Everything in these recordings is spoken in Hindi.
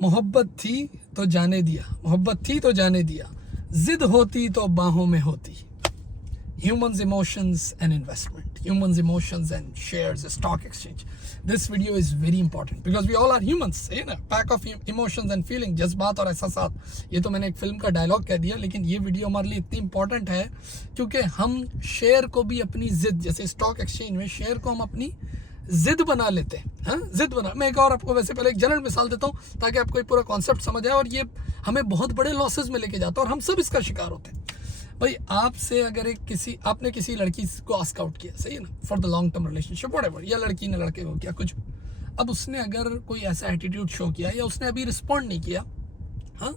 मोहब्बत थी तो जाने दिया, मोहब्बत थी तो जाने दिया, जिद होती तो बाहों में होती. Humans, emotions and investment. Humans, emotions and shares, stock exchange. This video is very important because we all are humans, है ना. Pack of emotions and feelings, जज्बात और एहसासात. ये तो मैंने एक फिल्म का डायलॉग कह दिया, लेकिन ये वीडियो हमारे लिए इतनी इंपॉर्टेंट है क्योंकि हम शेयर को भी अपनी जिद, जैसे स्टॉक एक्सचेंज में शेयर को हम अपनी जिद बना लेते हैं. हाँ, जिद बना. मैं एक और आपको वैसे पहले एक जनरल मिसाल देता हूँ ताकि आपको ये पूरा कॉन्सेप्ट समझ आए, और ये हमें बहुत बड़े लॉसेस में लेके जाता है और हम सब इसका शिकार होते हैं. भाई आपसे अगर आपने किसी लड़की को आस्क आउट किया, सही है ना, for the long term relationship whatever, या लड़की ने लड़के को किया कुछ, अब उसने अगर कोई ऐसा एटीट्यूड शो किया या उसने अभी रिस्पॉन्ड नहीं किया, हाँ,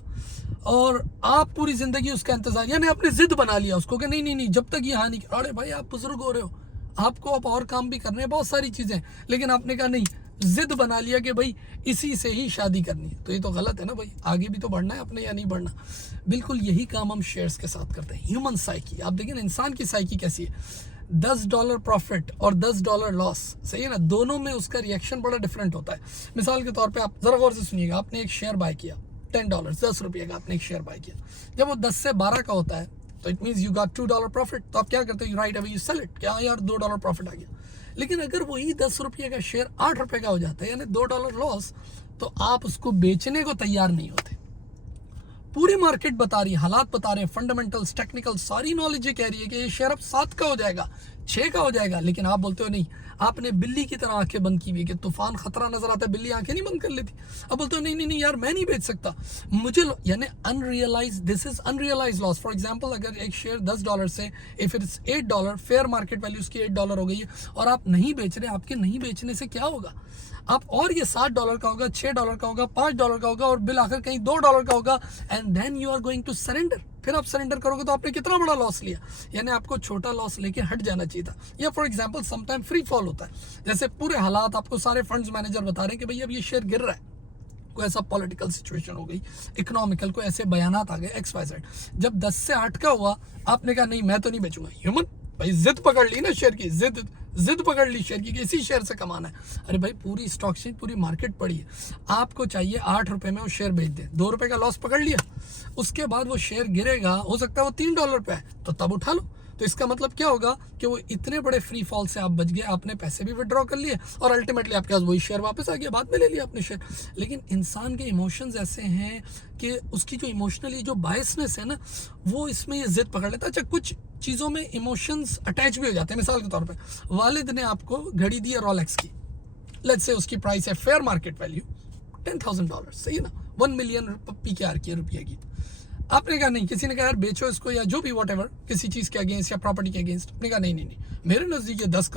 और आप पूरी जिंदगी उसका इंतजार, यानी आपने जिद बना लिया उसको कि नहीं नहीं नहीं जब तक ये हाँ नहीं, अरे भाई आप बुजुर्ग हो रहे हो, आपको अब और काम भी करने हैं, बहुत सारी चीजें, लेकिन आपने कहा नहीं, जिद बना लिया कि भाई इसी से ही शादी करनी है, तो ये तो गलत है ना भाई. आगे भी तो बढ़ना है अपने, या नहीं बढ़ना. बिल्कुल यही काम हम शेयर्स के साथ करते हैं. ह्यूमन साइकी, आप देखिए ना इंसान की साइकी कैसी है. $10 प्रॉफिट और $10 लॉस, सही है ना, दोनों में उसका रिएक्शन बड़ा डिफरेंट होता है. मिसाल के तौर पे आप जरा गौर से सुनिएगा, आपने एक शेयर बाय किया $10, 10 रुपये का आपने एक शेयर बाय किया. जब वो 10 से 12 का होता है तो it means you got $2 profit. तो आप क्या करते हो, you right away you sell it, क्या यार $2 प्रॉफिट आ गया. लेकिन अगर वही 10 रुपये का शेयर 8 रुपये का हो जाता है, यानी $2 लॉस, तो आप उसको बेचने को तैयार नहीं होते. पूरी मार्केट बता रही है, हालात बता रहे हैं, फंडामेंटल्स, टेक्निकल, सारी नॉलेज ये कह रही है कि ये शेयर अब 7 का हो जाएगा, 6 का हो जाएगा, लेकिन आप बोलते हो नहीं. आपने बिल्ली की तरह आंखें बंद की हुई कि तूफान खतरा नजर आता है, बिल्ली आंखें नहीं बंद कर लेती. अब बोलते हो नहीं नहीं नहीं यार मैं नहीं बेच सकता, मुझे, यानी unrealise, this is unrealise loss. For example अगर एक शेयर $10 से if it's $8, fair market value उसकी $8 हो गई है और आप नहीं बेच रहे, आपके नहीं बेचने से क्या होगा, आप और ये $7 का होगा, $6 का होगा, $5 का होगा, और बिल आखिर कहीं $2 का होगा, and then you are going to surrender. फिर आप सरेंडर करोगे तो आपने कितना बड़ा लॉस लिया. यानी आपको छोटा लॉस लेके हट जाना चाहिए था. या for example sometime free fall होता है, जैसे पूरे हालात आपको सारे फंड्स मैनेजर बता रहे हैं कि भाई अब ये शेयर गिर रहा है, कोई ऐसा पॉलिटिकल सिचुएशन हो गई, इकोनॉमिकल, कोई ऐसे बयानात आ गए XYZ. जब 10 से 8 का हुआ, आपने कहा नहीं मैं तो नहीं बेचूंगा. ह्यूमन भाई जिद पकड़ ली ना शेयर की, जिद पकड़ ली शेयर की कि इसी शेयर से कमाना है. अरे भाई पूरी स्टॉक एक्सचेंज, पूरी मार्केट पड़ी है, आपको चाहिए 8 रुपए में वो शेयर बेच दे, $2 का लॉस पकड़ लिया, उसके बाद वो शेयर गिरेगा, हो सकता है वो $3 पे है, तो तब उठा लो. तो इसका मतलब क्या होगा कि वो इतने बड़े फ्री फॉल से आप बच गए, आपने पैसे भी विड्रॉ कर लिए और अल्टीमेटली आपके पास वही शेयर वापस आ गया, बाद में ले लिया आपने शेयर. लेकिन इंसान के इमोशंस ऐसे हैं कि उसकी जो इमोशनली जो बायसनेस है ना, वो इसमें ये जिद पकड़ लेता है. अच्छा, कुछ चीज़ों में इमोशंस अटैच भी हो जाते हैं. मिसाल के तौर पर वालिद ने आपको घड़ी दी है रोलेक्स की, लेट्स से उसकी प्राइस है फेयर मार्केट वैल्यू $10,000, सही है ना, 1 मिलियन PKR की रुपये की. आपने कहा नहीं, किसी ने कहा यार बेचो इसको, या जो भी व्हाटएवर, किसी चीज़ के अगेंस्ट या प्रॉपर्टी के अगेंस्ट, आपने कहा नहीं नहीं नहीं मेरे नज़दीक ये 10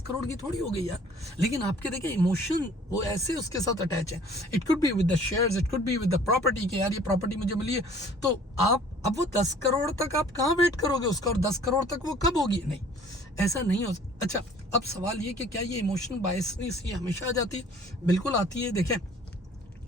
करोड़ की थोड़ी हो गई यार. लेकिन आपके देखें इमोशन वो ऐसे उसके साथ अटैच है. It could be with the shares, it could be with the property, के यार ये प्रॉपर्टी मुझे मिली है. तो आप अब वो 10 करोड़ तक आप कहाँ वेट करोगे उसका, और 10 करोड़ तक वो कब होगी, नहीं ऐसा नहीं हो. अच्छा, अब सवाल ये कि क्या ये इमोशनल बायसनेस ये हमेशा आ जाती है? बिल्कुल आती है. देखें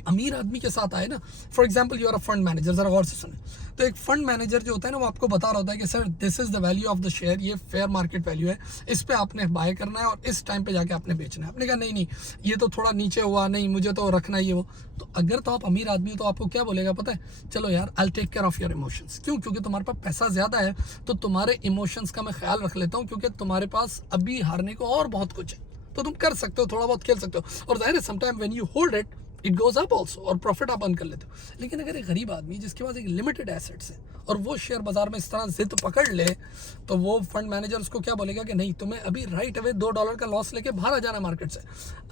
अमीर आदमी के साथ आए ना, for example you are a fund manager, जरा गौर से सुने. तो एक फंड मैनेजर जो होता है ना, वो आपको बता रहा होता है कि sir this is the value of the share, ये फेयर मार्केट वैल्यू है, इस पे आपने बाय करना है और इस टाइम पे जाके आपने बेचना है. आपने कहा नहीं नहीं ये तो थोड़ा नीचे हुआ, नहीं मुझे तो रखना ही है वो. तो अगर तो आप अमीर आदमी हो तो आपको क्या बोलेगा पता है, चलो यार I take care of your emotions. क्यों? क्योंकि तुम्हारे पास पैसा ज्यादा है, तो तुम्हारे इमोशंस का मैं ख्याल रख लेता हूँ, क्योंकि तुम्हारे पास अभी हारने को और बहुत कुछ है, तो तुम कर सकते हो, थोड़ा बहुत खेल सकते हो. और जाहिर है sometime when you hold it it goes up also, और प्रॉफिट आप अर्न कर लेते हो. लेकिन अगर एक गरीब आदमी जिसके पास एक लिमिटेड एसेट्स है और वो शेयर बाजार में इस तरह जिद पकड़ ले, तो वो फंड मैनेजर उसको क्या बोलेगा कि नहीं तुम्हें अभी राइट अवे $2 का लॉस लेके बाहर आ जाना मार्केट से,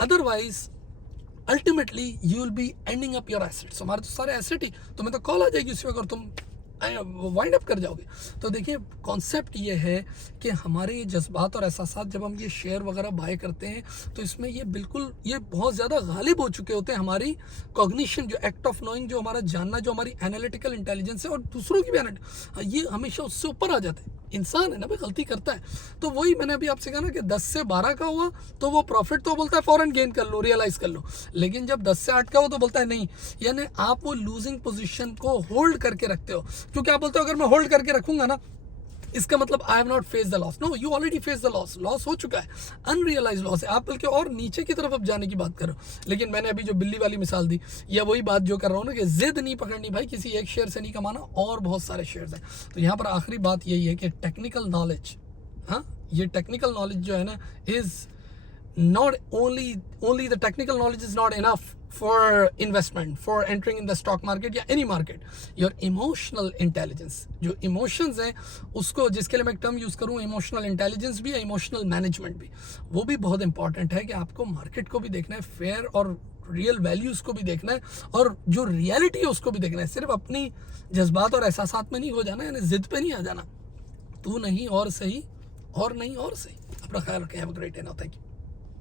otherwise ultimately you will be ending up your assets. हमारे तो सारे एसेट ही, तुम्हें तो कॉल आ जाएगी उसी वक्त और तुम वाइंड अप कर जाओगे. तो देखिए कॉन्सेप्ट ये है कि हमारे ये जज्बात और एहसासात जब हम ये शेयर वगैरह बाय करते हैं, तो इसमें ये बिल्कुल ये बहुत ज़्यादा गालिब हो चुके होते हैं. हमारी कॉग्निशन, जो एक्ट ऑफ नोइंग, जो हमारा जानना, जो हमारी एनालिटिकल इंटेलिजेंस है और दूसरों की भी ये हमेशा उससे ऊपर आ जाते हैं. इंसान है ना भाई, गलती करता है. तो वही मैंने अभी आपसे कहा ना कि 10 से 12 का हुआ तो वो प्रॉफिट तो बोलता है फॉरन गेन कर लो, रियलाइज कर लो. लेकिन जब 10 से 8 का हो तो बोलता है नहीं, यानी आप वो लूजिंग पोजीशन को होल्ड करके रखते हो. क्योंकि आप बोलते हो अगर मैं होल्ड करके रखूंगा ना इसका मतलब I have not face the loss. No, you already face the loss. Loss हो चुका है, अनरियलाइज लॉस है। आप बल्कि और नीचे की तरफ अब जाने की बात करो। लेकिन मैंने अभी जो बिल्ली वाली मिसाल दी, या वही बात जो कर रहा हूँ ना कि जिद नहीं पकड़नी भाई, किसी एक शेयर से नहीं कमाना, और बहुत सारे शेयर्स हैं। तो यहाँ पर आखिरी बात यही है कि टेक्निकल नॉलेज, हाँ, ये टेक्निकल नॉलेज जो है ना is not only the technical knowledge is not enough for investment, for entering in the stock market या any market. Your emotional intelligence, जो emotions हैं उसको, जिसके लिए मैं टर्म यूज करूँ emotional intelligence भी है, emotional management भी, वो भी बहुत इंपॉर्टेंट है कि आपको मार्केट को भी देखना है, फेयर और रियल वैल्यूज को भी देखना है, और जो रियलिटी है उसको भी देखना है। सिर्फ अपनी जज्बात और एहसासात में नहीं हो जाना, यानी जिद पे नहीं आ जाना। तू नहीं और सही, और नहीं और सही। अपना ख्याल रखें। Have a great day now. Thank you.